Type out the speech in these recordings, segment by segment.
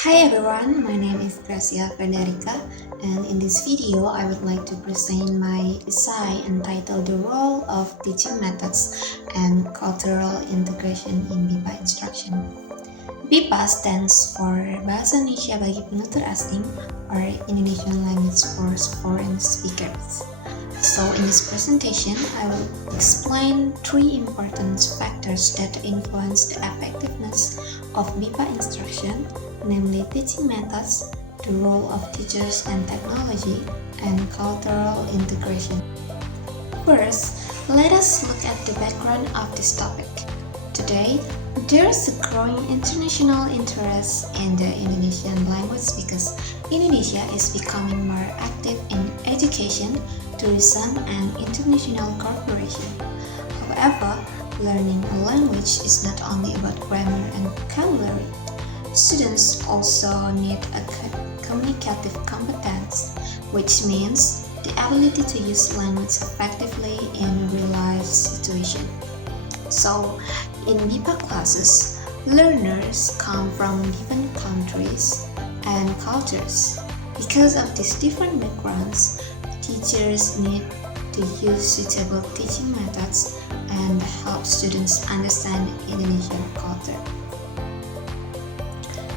Hi everyone, my name is Gracia Ferderika, and in this video I would like to present my essay entitled The Role of Teaching Methods and Cultural Integration in BIPA Instruction. BIPA stands for Bahasa Indonesia bagi Penutur Asing or Indonesian Language for Foreign Speakers. So in this presentation, I will explain three important factors that influence the effectiveness of BIPA instruction, namely teaching methods, the role of teachers and technology, and cultural integration. First, let us look at the background of this topic. Today, there is a growing international interest in the Indonesian language because Indonesia is becoming more active in education, tourism, and international cooperation. However, learning a language is not only about grammar and vocabulary. Students also need a communicative competence, which means the ability to use language effectively in a real-life situation. So, in BIPA classes, learners come from different countries and cultures. Because of these different backgrounds, teachers need to use suitable teaching methods and help students understand Indonesian culture.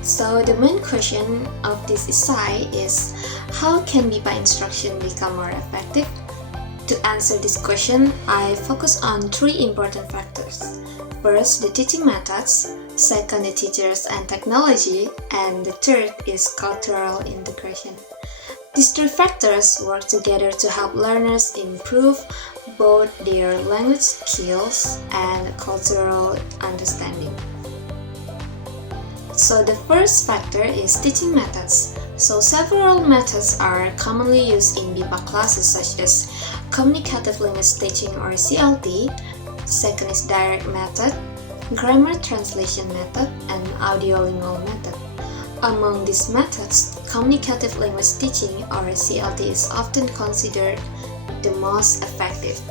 So the main question of this essay is, how can BIPA instruction become more effective? To answer this question, I focus on three important factors. First, the teaching methods, second, the teachers and technology, and the third is cultural integration. These three factors work together to help learners improve both their language skills and cultural understanding. So the first factor is teaching methods. So several methods are commonly used in BIPA classes such as communicative language teaching or CLT, second is direct method, grammar translation method, and audiolingual method. Among these methods, communicative language teaching or CLT is often considered the most effective.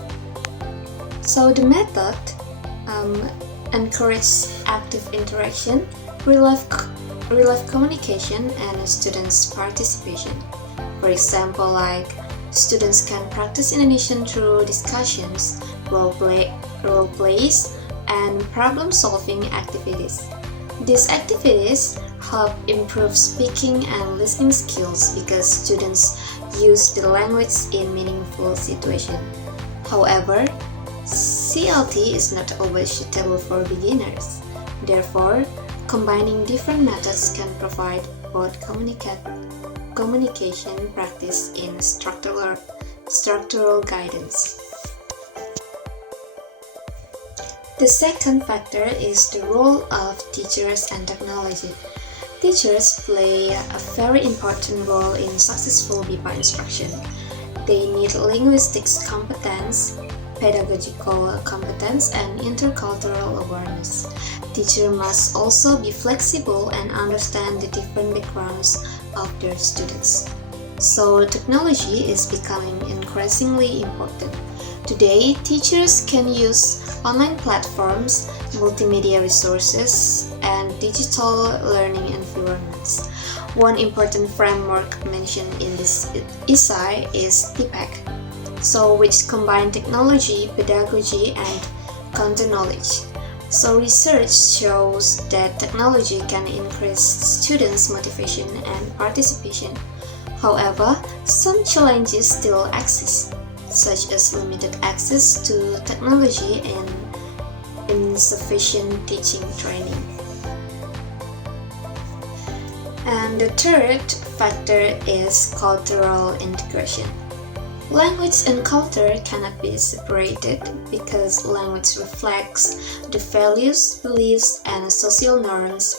So the method encourages active interaction, real-life communication, and students' participation. For example, like students can practice Indonesian through discussions, role plays, and problem-solving activities. These activities help improve speaking and listening skills because students use the language in meaningful situations. However, CLT is not always suitable for beginners. Therefore, combining different methods can provide both communication practice in structural guidance. The second factor is the role of teachers and technology. Teachers play a very important role in successful BIPA instruction. They need linguistics competence, pedagogical competence, and intercultural awareness. Teachers must also be flexible and understand the different backgrounds of their students. So technology is becoming increasingly important. Today, teachers can use online platforms, multimedia resources, and digital learning environments. One important framework mentioned in this essay is TPAC, which combine technology, pedagogy, and content knowledge. So research shows that technology can increase students' motivation and participation. However, some challenges still exist, such as limited access to technology and insufficient teaching training. And the third factor is cultural integration. Language and culture cannot be separated because language reflects the values, beliefs, and social norms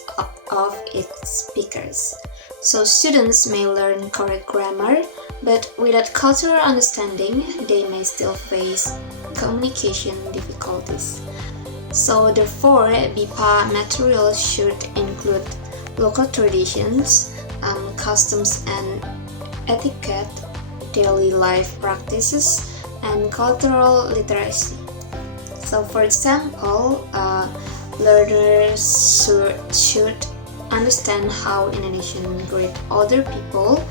of its speakers. So students may learn correct grammar, but without cultural understanding, they may still face communication difficulties. So therefore, BIPA materials should include local traditions, customs and etiquette, daily life practices, and cultural literacy. So for example, learners should understand how Indonesians greet other people,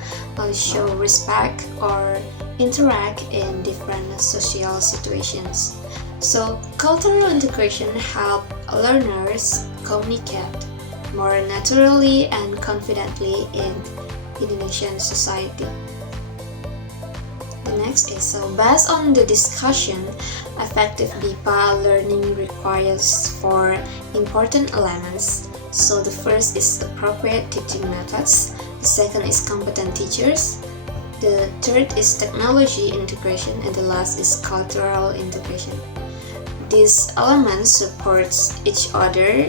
show respect, or interact in different social situations. So, cultural integration helps learners communicate more naturally and confidently in Indonesian society. The next is, based on the discussion, effective BIPA learning requires four important elements. So the first is appropriate teaching methods, the second is competent teachers, the third is technology integration, and the last is cultural integration. These elements support each other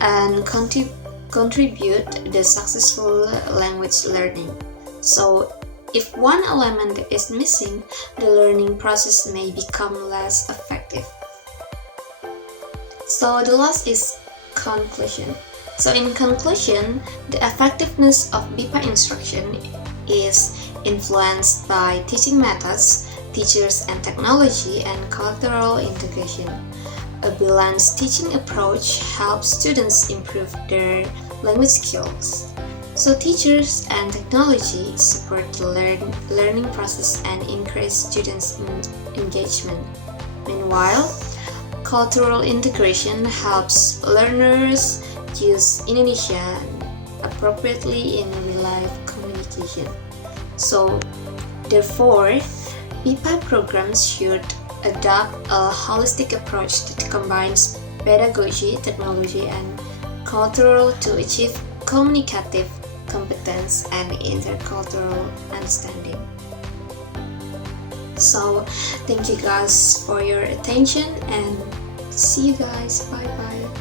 and contribute the successful language learning. So if one element is missing, the learning process may become less effective. So the last is conclusion. So in conclusion, the effectiveness of BIPA instruction is influenced by teaching methods, teachers and technology, and cultural integration. A balanced teaching approach helps students improve their language skills. So teachers and technology support the learning process and increase students' engagement. Meanwhile, cultural integration helps learners use Indonesian appropriately in real-life communication. So, therefore, BIPA programs should adopt a holistic approach that combines pedagogy, technology, and cultural to achieve communicative competence and intercultural understanding. So, thank you guys for your attention and see you guys. Bye bye.